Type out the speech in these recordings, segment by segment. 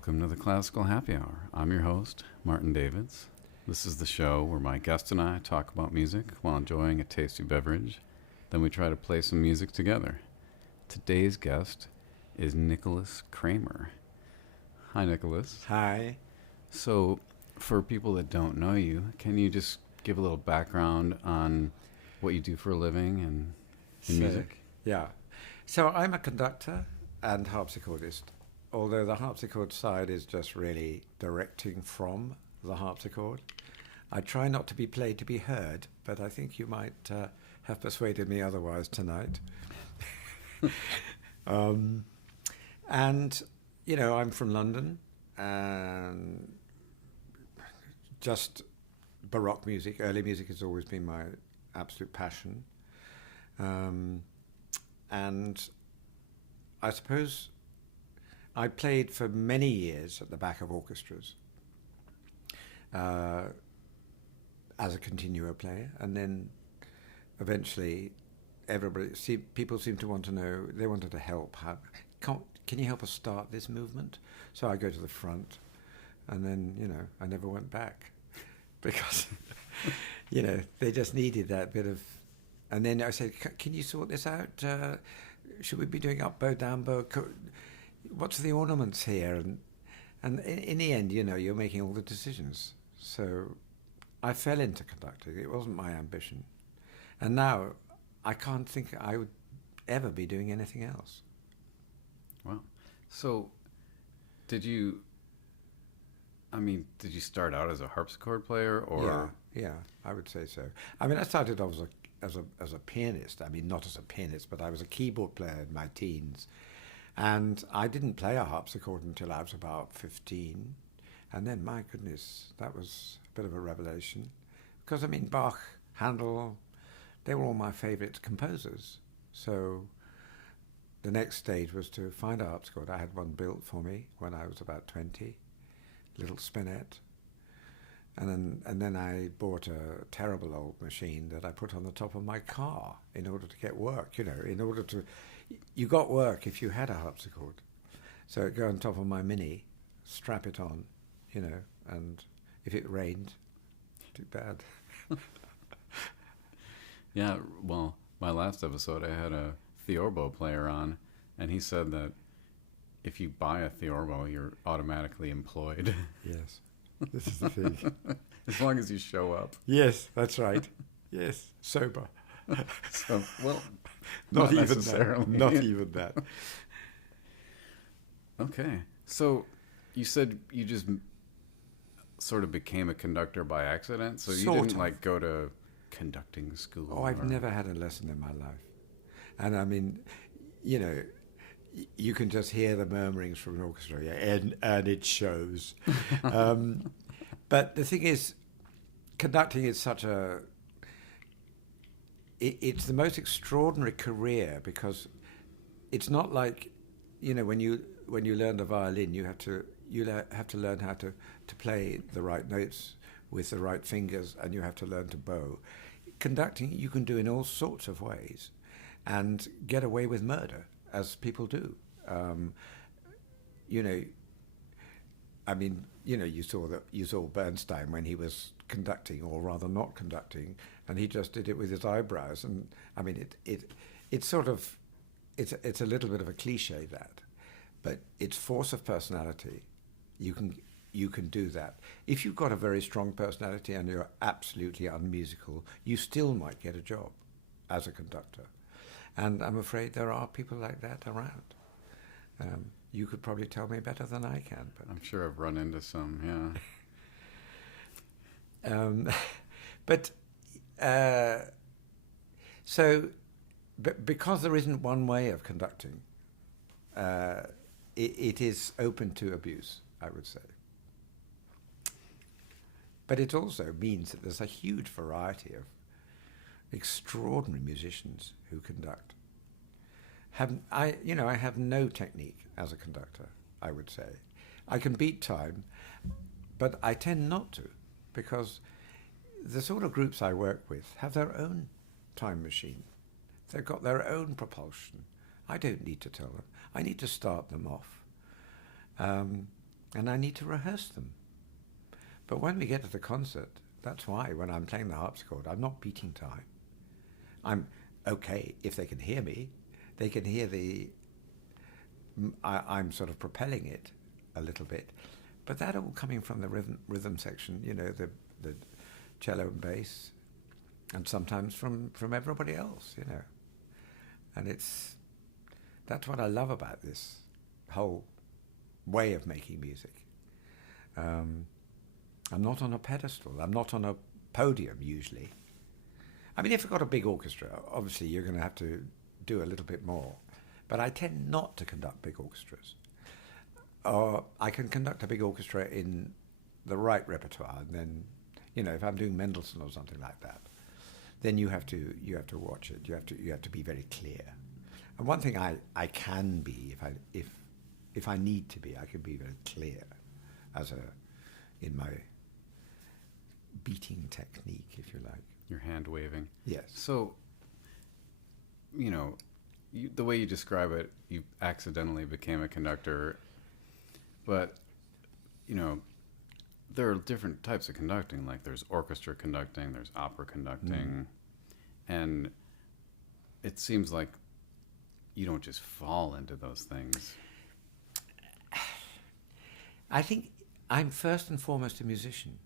Welcome to the Classical Happy Hour. I'm your host, Martin Davids. This is the show where my guest and I talk about music while enjoying a tasty beverage. Then we try to play some music together. Today's guest is Nicholas Kraemer. Hi, Nicholas. Hi. So, for people that don't know you, can you just give a little background on what you do for a living and in music? Yeah. So I'm a conductor and harpsichordist, although the harpsichord side is just really directing from the harpsichord. I try not to be played to be heard, but I think you might have persuaded me otherwise tonight. And, you know, I'm from London, and just Baroque music, early music has always been my absolute passion. And I suppose I played for many years at the back of orchestras as a continuo player, and then eventually people seem to want to know, they wanted to help. Can you help us start this movement? So I go to the front, and then, you know, I never went back because, you know, they just needed that bit of. And then I said, can you sort this out? Should we be doing up bow, down bow? What's the ornaments here? And in the end, you know, you're making all the decisions. So I fell into conducting. It wasn't my ambition. And now I can't think I would ever be doing anything else. Wow. So did you start out as a harpsichord player or? Yeah, I would say so. I mean, I started off as a pianist. I mean, not as a pianist, but I was a keyboard player in my teens. And I didn't play a harpsichord until I was about 15. And then, my goodness, that was a bit of a revelation. Because, I mean, Bach, Handel, they were all my favorite composers. So the next stage was to find a harpsichord. I had one built for me when I was about 20, little spinet. And then I bought a terrible old machine that I put on the top of my car in order to get work, you know, you got work if you had a harpsichord. So it'd go on top of my Mini, strap it on, you know, and if it rained, too bad. Yeah, well, my last episode, I had a theorbo player on, and he said that if you buy a theorbo, you're automatically employed. Yes. This is the thing. As long as you show up. Yes, that's right. Yes, sober. So, well, not even necessarily. that. Not even that. Okay. So you said you just sort of became a conductor by accident? So you didn't like go to conducting school? Oh, I've never had a lesson in my life. And I mean, you know, you can just hear the murmurings from an orchestra, yeah, and it shows. But the thing is, conducting is it's the most extraordinary career, because it's not like, you know, when you learn the violin, you have to learn how to play the right notes with the right fingers, and you have to learn to bow. Conducting you can do in all sorts of ways, and get away with murder, as people do. You know, I mean, you know, you saw Bernstein when he was conducting, or rather not conducting, and he just did it with his eyebrows. And I mean, it's sort of, it's a little bit of a cliche, that, but it's force of personality. You can do that. If you've got a very strong personality and you're absolutely unmusical, you still might get a job as a conductor. And I'm afraid there are people like that around. You could probably tell me better than I can. But I'm sure I've run into some, yeah. So because there isn't one way of conducting, it is open to abuse, I would say. But it also means that there's a huge variety of extraordinary musicians who conduct. I have no technique as a conductor, I would say. I can beat time, but I tend not to, because the sort of groups I work with have their own time machine. They've got their own propulsion. I don't need to tell them. I need to start them off. and I need to rehearse them. But when we get to the concert, that's why when I'm playing the harpsichord, I'm not beating time. I'm okay if they can hear me. They can hear I'm sort of propelling it a little bit, but that all coming from the rhythm section, the cello and bass, and sometimes from everybody else, and that's what I love about this whole way of making music. I'm not on a pedestal. I'm not on a podium usually. I mean, if you've got a big orchestra, obviously you're going to have to do a little bit more. But I tend not to conduct big orchestras. Or I can conduct a big orchestra in the right repertoire, and then, if I'm doing Mendelssohn or something like that, then you have to watch it. You have to be very clear. And one thing I can be, if I need to be, I can be very clear in my beating technique, if you like. Your hand waving. Yes. So, the way you describe it, you accidentally became a conductor, but, there are different types of conducting. Like there's orchestra conducting, there's opera conducting, and it seems like you don't just fall into those things. I think I'm first and foremost a musician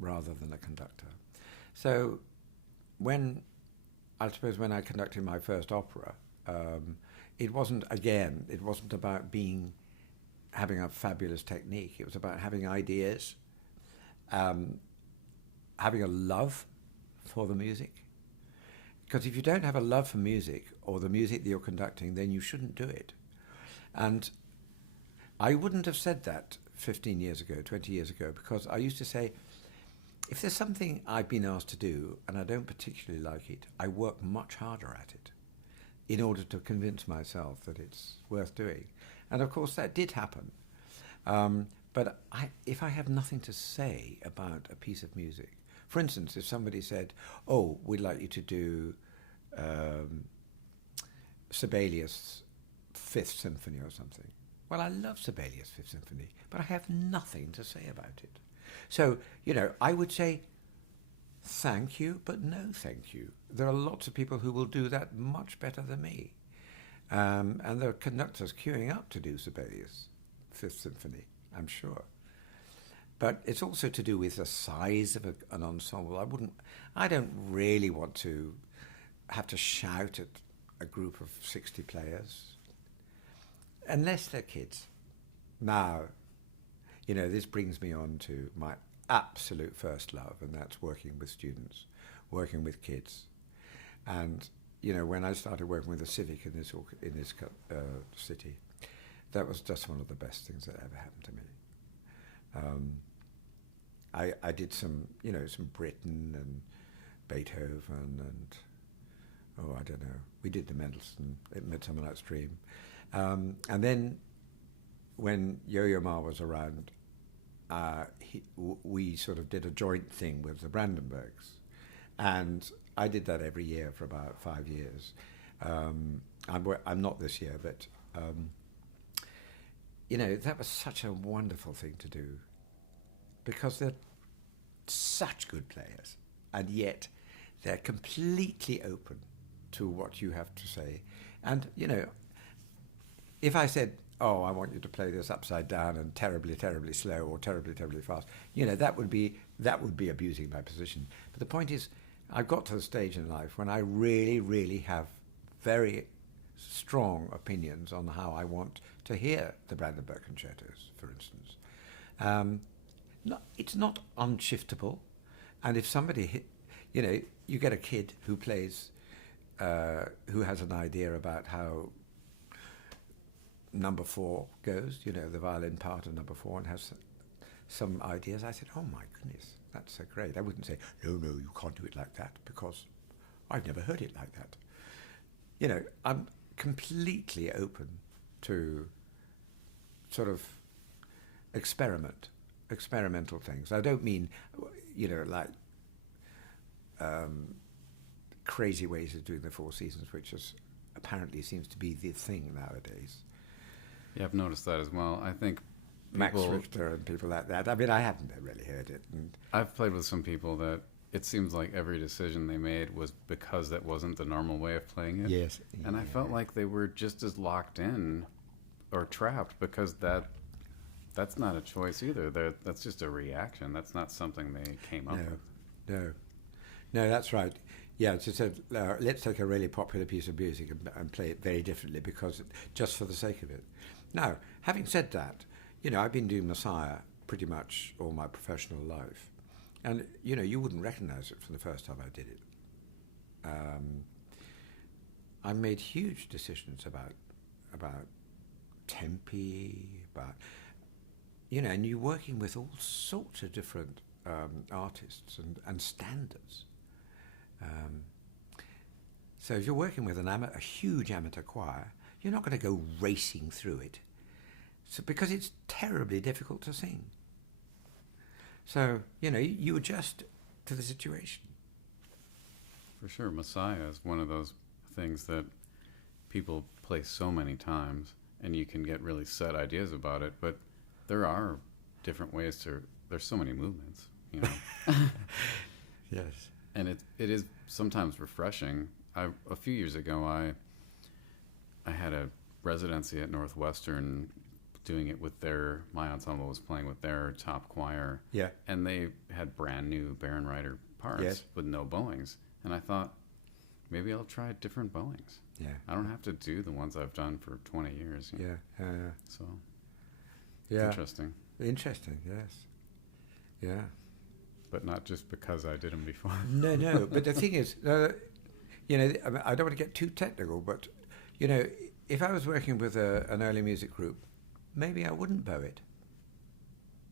rather than a conductor. So when I conducted my first opera, it wasn't about having a fabulous technique. It was about having ideas, having a love for the music. Because if you don't have a love for music or the music that you're conducting, then you shouldn't do it. And I wouldn't have said that 15 years ago, 20 years ago, because I used to say, if there's something I've been asked to do and I don't particularly like it, I work much harder at it in order to convince myself that it's worth doing. And of course that did happen. But if I have nothing to say about a piece of music, for instance, if somebody said, oh, we'd like you to do Sibelius' Fifth Symphony or something. Well, I love Sibelius' Fifth Symphony, but I have nothing to say about it. So, I would say thank you, but no thank you. There are lots of people who will do that much better than me. And there are conductors queuing up to do Sibelius' Fifth Symphony, I'm sure. But it's also to do with the size of an ensemble. I don't really want to have to shout at a group of 60 players, unless they're kids. Now, this brings me on to my absolute first love, and that's working with students, working with kids. And, when I started working with the Civic in this city, that was just one of the best things that ever happened to me. I did some Britten and Beethoven and, I don't know, we did the Mendelssohn at Midsummer Night's Dream. And then when Yo-Yo Ma was around, we sort of did a joint thing with the Brandenburgs. And I did that every year for about 5 years. I'm not this year, but, that was such a wonderful thing to do, because they're such good players, and yet they're completely open to what you have to say. And, if I said, oh, I want you to play this upside down and terribly, terribly slow or terribly, terribly fast, that would be abusing my position. But the point is, I've got to the stage in life when I really, really have very strong opinions on how I want to hear the Brandenburg concertos, for instance. It's not unshiftable. And if somebody, you get a kid who plays, who has an idea about how number 4 goes, the violin part of number 4, and has some ideas, I said, oh my goodness, that's so great. I wouldn't say, no, you can't do it like that, because I've never heard it like that. I'm completely open to sort of experimental things. I don't mean, like crazy ways of doing the Four Seasons, which apparently seems to be the thing nowadays. Yeah, I've noticed that as well. I think Max people. Richter and people like that. I mean, I haven't really heard it. And I've played with some people that it seems like every decision they made was because that wasn't the normal way of playing it. yes, And I felt like they were just as locked in or trapped because that's not a choice either. That's just a reaction. That's not something they came up with. No, that's right. Yeah, it's just let's take a really popular piece of music and play it very differently just for the sake of it. Now, having said that, I've been doing Messiah pretty much all my professional life. And, you wouldn't recognize it from the first time I did it. I made huge decisions about tempi, and you're working with all sorts of different artists and standards. So if you're working with a huge amateur choir, you're not going to go racing through it, because it's terribly difficult to sing. So, you adjust to the situation. For sure, Messiah is one of those things that people play so many times, and you can get really set ideas about it, but there are different ways there's so many movements, Yes. And it is sometimes refreshing. A few years ago, I had a residency at Northwestern doing it with my ensemble was playing with their top choir. Yeah. And they had brand new Baron Reiter parts Yes. with no bowings. And I thought, maybe I'll try different bowings. Yeah. I don't have to do the ones I've done for 20 years. Yeah. So, Yeah. interesting. Interesting, yes. Yeah. But not just because I did them before. No. But the thing is, I don't want to get too technical, but, if I was working with an early music group, maybe I wouldn't bow it,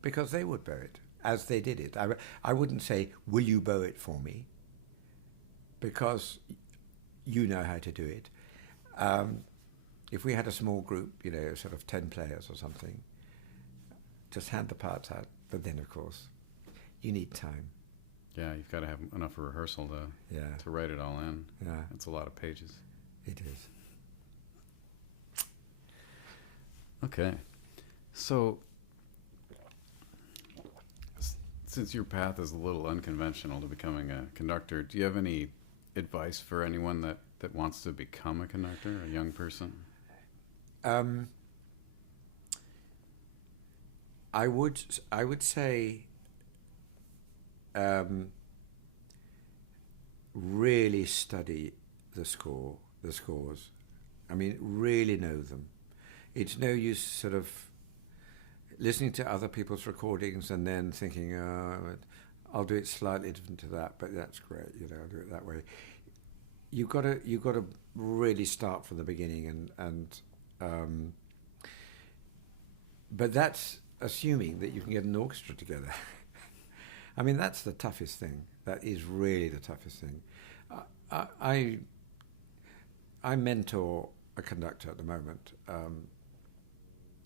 because they would bow it as they did it. I wouldn't say, will you bow it for me? Because you know how to do it. If we had a small group, sort of 10 players or something, just hand the parts out. But then, of course, you need time. Yeah, you've got to have enough rehearsal to write it all in. Yeah. It's a lot of pages. It is. Okay. So, since your path is a little unconventional to becoming a conductor, do you have any advice for anyone that wants to become a conductor, a young person? I would say really study the scores. I mean, really know them. It's no use sort of listening to other people's recordings and then thinking, I'll do it slightly different to that, but that's great, I'll do it that way. You've got to really start from the beginning, but that's assuming that you can get an orchestra together. I mean, that's the toughest thing. That is really the toughest thing. I mentor a conductor at the moment.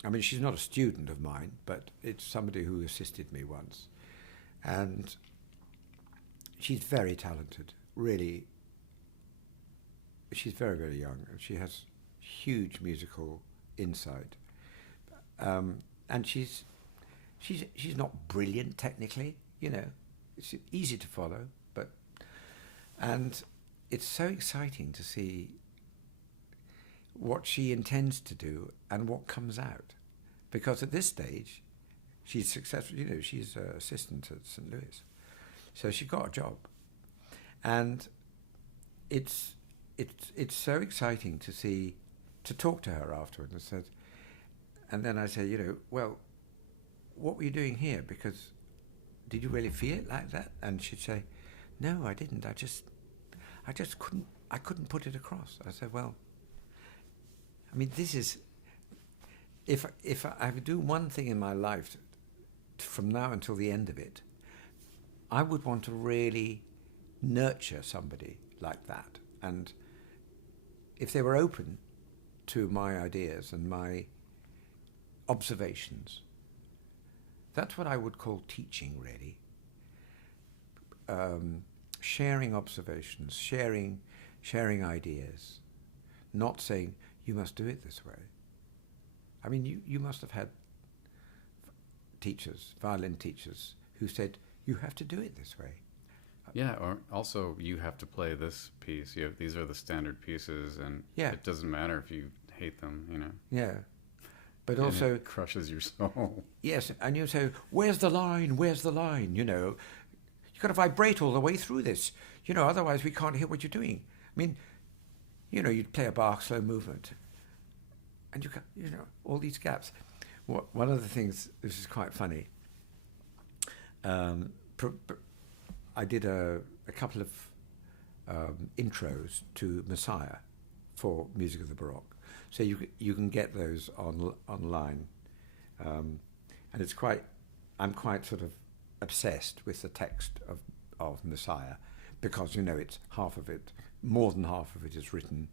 I mean, she's not a student of mine, but it's somebody who assisted me once. And she's very talented, really. She's very, very young, and she has huge musical insight. And she's not brilliant technically, It's easy to follow, and it's so exciting to see what she intends to do and what comes out. Because at this stage, she's successful, she's an assistant at St. Louis. So she got a job. And it's so exciting to talk to her afterwards and then I say, well, what were you doing here? Because did you really feel it like that? And she'd say, no, I didn't. I just couldn't put it across. I said, well, I mean, this is, if I would do one thing in my life from now until the end of it, I would want to really nurture somebody like that. And if they were open to my ideas and my observations, that's what I would call teaching, really. Sharing observations, sharing ideas, not saying, you must do it this way. I mean, you must have had teachers, violin teachers, who said, you have to do it this way. Yeah, or also you have to play this piece. These are the standard pieces, and it doesn't matter if you hate them, you know. Yeah. But and also... it crushes your soul. Yes, and you say, where's the line? Where's the line? You know, you've got to vibrate all the way through this. You know, otherwise we can't hear what you're doing. I mean, you know, you'd play a Bach slow movement, and you know, all these gaps. One of the things, this is quite funny, I did a couple of intros to Messiah for Music of the Baroque. So you can get those online. And I'm quite sort of obsessed with the text of Messiah, because, you know, it's half of it, more than half of it is written,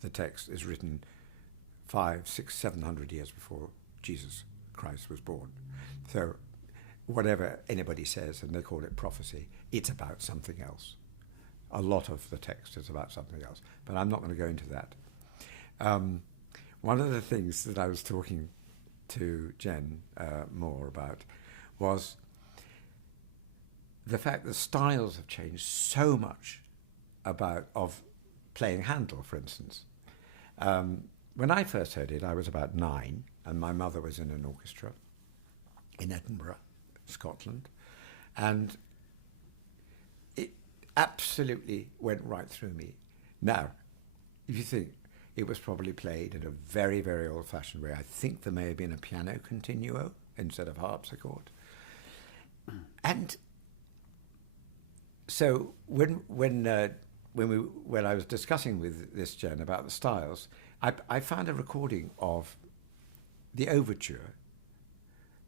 the text is written 500, 600, 700 years before Jesus Christ was born. So whatever anybody says, and they call it prophecy, it's about something else. A lot of the text is about something else, but I'm not going to go into that. One of the things that I was talking to Jen Moore about was the fact that styles have changed so much of playing Handel, for instance. When I first heard it, I was about 9, and my mother was in an orchestra in Edinburgh, Scotland, and it absolutely went right through me. Now, if you think, it was probably played in a very, very old-fashioned way. I think there may have been a piano continuo instead of harpsichord. And so when I was discussing with this Jen about the styles, I found a recording of the overture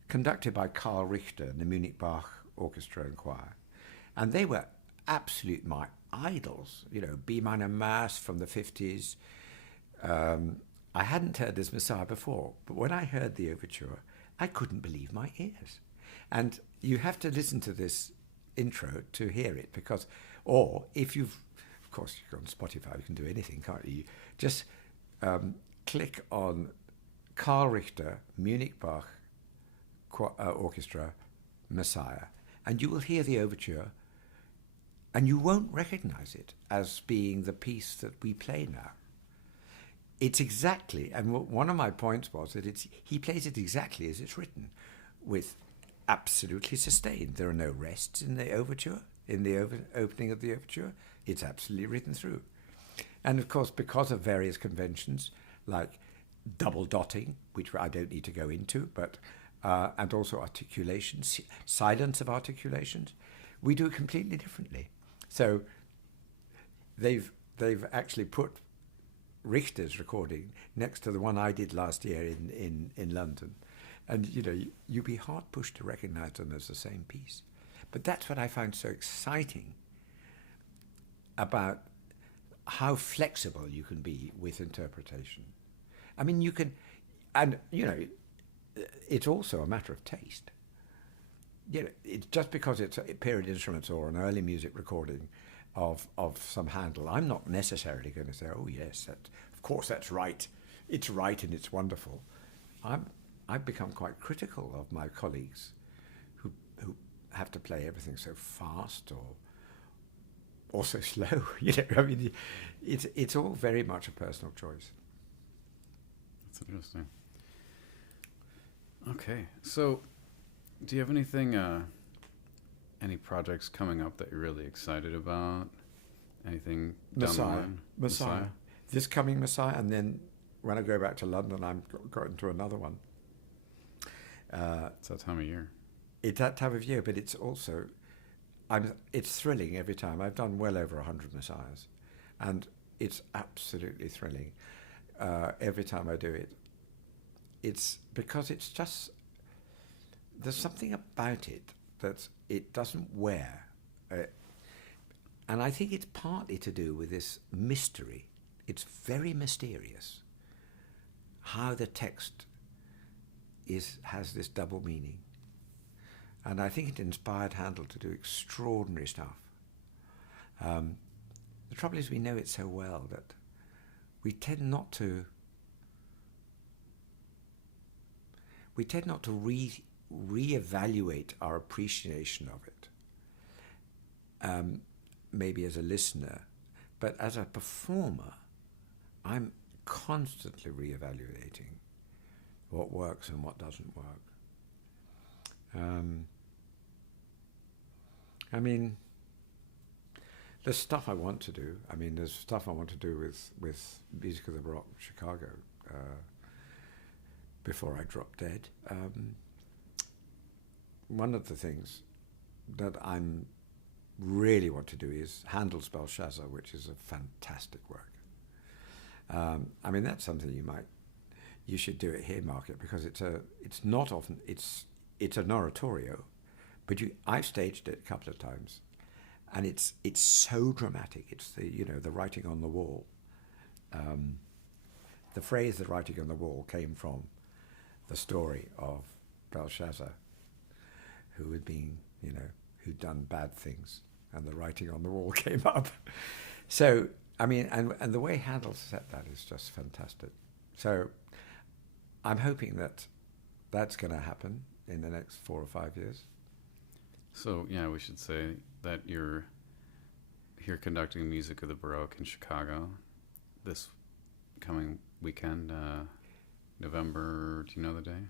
conducted by Karl Richter and the Munich Bach Orchestra and Choir. And they were absolute my idols, you know, B minor Mass from the 50s. I hadn't heard this Messiah before, but when I heard the overture, I couldn't believe my ears. And you have to listen to this intro to hear it, because, or if you've, of course, you go on Spotify, you can do anything, can't you? Just click on Karl Richter, Munich Bach Orchestra, Messiah, and you will hear the overture, and you won't recognize it as being the piece that we play now. It's exactly, and one of my points was that he plays it exactly as it's written, with absolutely sustained. There are no rests in the overture, in the opening of the overture. It's absolutely written through. And of course, because of various conventions, like double dotting, which I don't need to go into, but and also articulations, silence of articulations, we do it completely differently. So they've actually put Richter's recording next to the one I did last year in London, and you know, you'd be hard pushed to recognize them as the same piece. But that's what I found so exciting about how flexible you can be with interpretation. I mean, you can, and you know, it's also a matter of taste. You know, it's just because it's a period instruments or an early music recording of some Handel, I'm not necessarily going to say, oh yes, of course that's right. It's right and it's wonderful. I've become quite critical of my colleagues who have to play everything so fast or so slow. You know, I mean, it's all very much a personal choice. That's interesting. Okay, so do you have anything, any projects coming up that you're really excited about? Anything down the line? Messiah. This coming Messiah, and then when I go back to London, I'm got into another one. It's that time of year. It's that time of year, but it's also, it's thrilling every time. I've done well over 100 Messiahs, and it's absolutely thrilling every time I do it. It's because it's just, there's something about it that it doesn't wear. And I think it's partly to do with this mystery. It's very mysterious how the text has this double meaning. And I think it inspired Handel to do extraordinary stuff. The trouble is we know it so well that we tend not to reevaluate our appreciation of it. Maybe as a listener, but as a performer, I'm constantly reevaluating what works and what doesn't work. I mean, there's stuff I want to do. I mean, there's stuff I want to do with Music of the Baroque Chicago before I drop dead. One of the things that I'm really want to do is Handel's Belshazzar, which is a fantastic work. I mean, that's something you should do it here, Market, because it's not often, it's an oratorio, but I've staged it a couple of times, and it's so dramatic. It's the writing on the wall. The phrase "the writing on the wall" came from the story of Belshazzar, who had been, who'd done bad things, and the writing on the wall came up. So, I mean, and the way Handel set that is just fantastic. So, I'm hoping that that's going to happen in the next 4 or 5 years. So, yeah, we should say that you're here conducting Music of the Baroque in Chicago this coming weekend, November, do you know the day?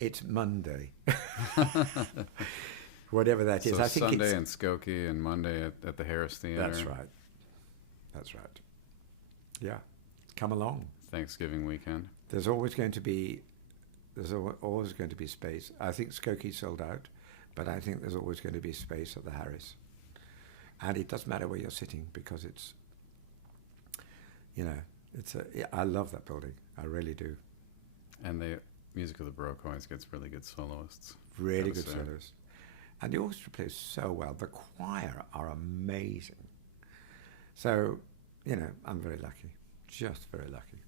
It's Monday. Whatever that is. So I think Sunday in Skokie and Monday at the Harris Theater. That's right. That's right. Yeah. Come along. Thanksgiving weekend. There's always going to be space. I think Skokie sold out, but I think there's always going to be space at the Harris. And it doesn't matter where you're sitting, because it's, I love that building. I really do. And the Music of the Baroque always gets really good soloists. Really good soloists. And the orchestra plays so well. The choir are amazing. So, I'm very lucky. Just very lucky.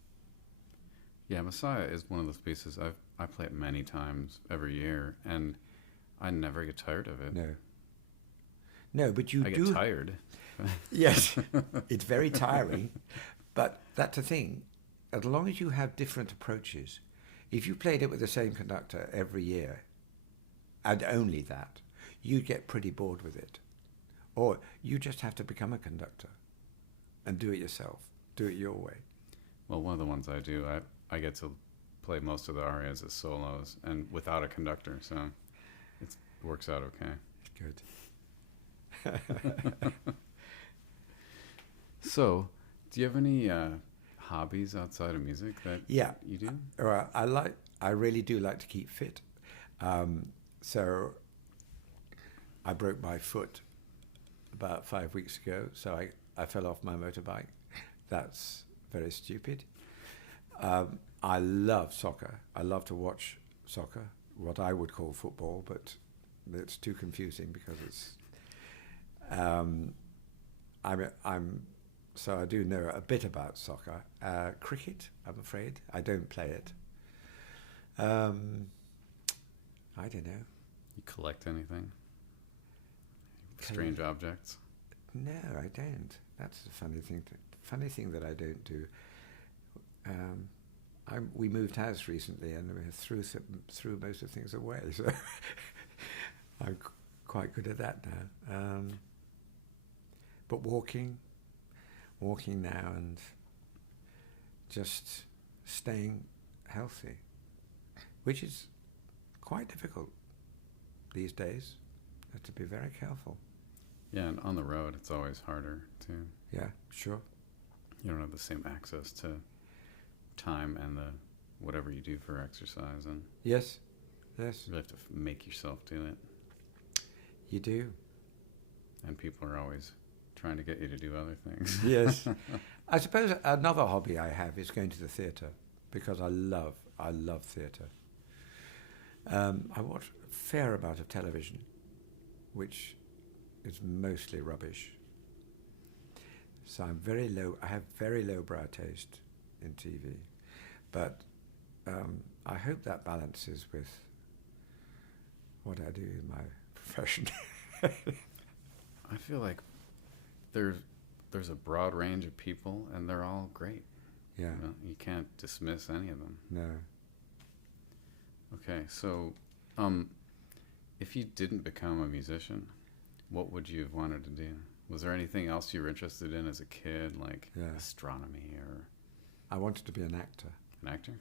Yeah, Messiah is one of those pieces. I play it many times every year, and I never get tired of it. No, but I get tired. Yes, it's very tiring, but that's the thing. As long as you have different approaches, if you played it with the same conductor every year, and only that, you get pretty bored with it. Or you just have to become a conductor and do it yourself. Do it your way. Well, one of the ones I do, I get to play most of the arias as solos and without a conductor, so it works out okay. Good. So, do you have any hobbies outside of music that you do? I really do like to keep fit. So I broke my foot about 5 weeks ago, so I fell off my motorbike. That's very stupid. I love soccer. I love to watch soccer, what I would call football, but it's too confusing because it's... So I do know a bit about soccer. Cricket, I'm afraid. I don't play it. I don't know. You collect anything? Strange objects? No, I don't. That's the funny thing that I don't do. We moved house recently, and we threw most of the things away. So I'm quite good at that now. But walking now, and just staying healthy, which is quite difficult these days. You have to be very careful. Yeah, and on the road, it's always harder too. Yeah, sure. You don't have the same access to time and the whatever you do for exercise, and yes, you have to make yourself do it. You do. And people are always trying to get you to do other things. Yes. I suppose another hobby I have is going to the theatre, because I love theatre. I watch a fair amount of television, which is mostly rubbish. So I have very low brow taste in TV. But I hope that balances with what I do in my profession. I feel like there's a broad range of people, and they're all great. Yeah. You can't dismiss any of them. No. Okay, so if you didn't become a musician, what would you have wanted to do? Was there anything else you were interested in as a kid, like astronomy or I wanted to be an actor. an actor?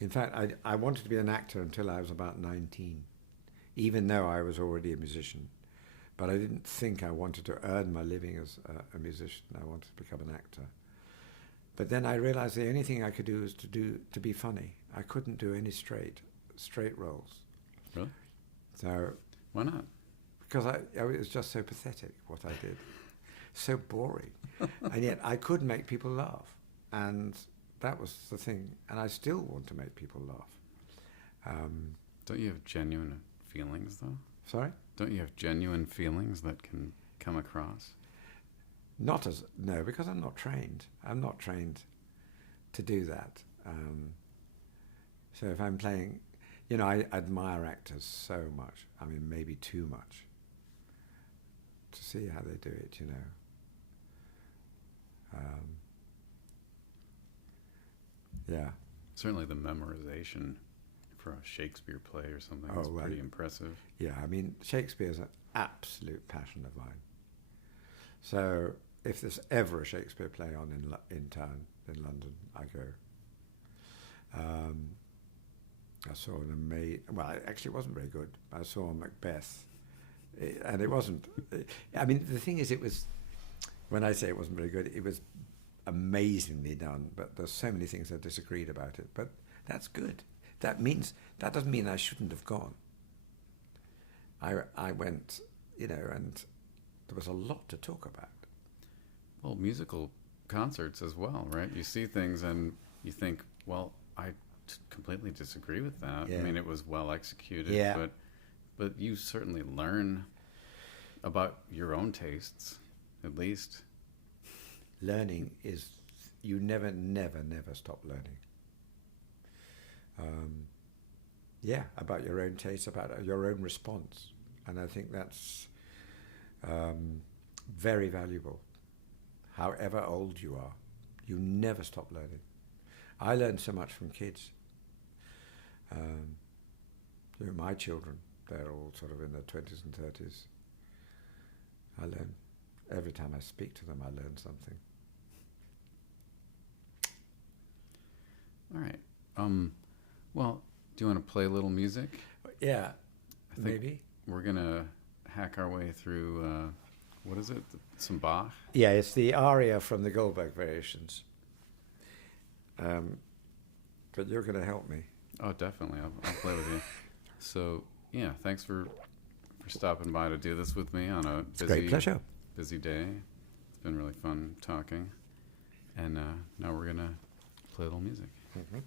In fact, I wanted to be an actor until I was about 19, even though I was already a musician. But I didn't think I wanted to earn my living as a musician. I wanted to become an actor. But then I realized the only thing I could do was to be funny. I couldn't do any straight roles. Really? So Why not? because it was just so pathetic what I did, so boring, and yet I could make people laugh, and that was the thing. And I still want to make people laugh. Don't you have genuine feelings, though? Sorry? Don't you have genuine feelings that can come across? No, because I'm not trained. I'm not trained to do that. So if I'm playing, I admire actors so much. I mean, maybe too much. To see how they do it, yeah. Certainly the memorization for a Shakespeare play or something is pretty impressive. Yeah, I mean, Shakespeare's an absolute passion of mine. So if there's ever a Shakespeare play on in town, in London, I go. I saw an amazing, well, actually it wasn't very good. I saw Macbeth, and it wasn't, I mean, the thing is, it was, when I say it wasn't very good, it was amazingly done, but there's so many things I disagreed about it, but that's good. That doesn't mean I shouldn't have gone. I went, and there was a lot to talk about. Well, musical concerts as well, right? You see things and you think, well, I completely disagree with that. Yeah. I mean, it was well executed, but you certainly learn about your own tastes, at least. Learning is, you never stop learning. About your own taste, about your own response. And I think that's very valuable. However old you are, you never stop learning. I learned so much from kids. My children, they're all sort of in their 20s and 30s. I learn, every time I speak to them, I learn something. All right. Well, do you want to play a little music? Yeah, I think maybe. We're going to hack our way through, what is it? Some Bach? Yeah, it's the aria from the Goldberg Variations. But you're going to help me. Oh, definitely. I'll play with you. So, yeah, thanks for stopping by to do this with me on a Great pleasure. busy day. It's been really fun talking. And now we're going to play a little music. Mm-hmm.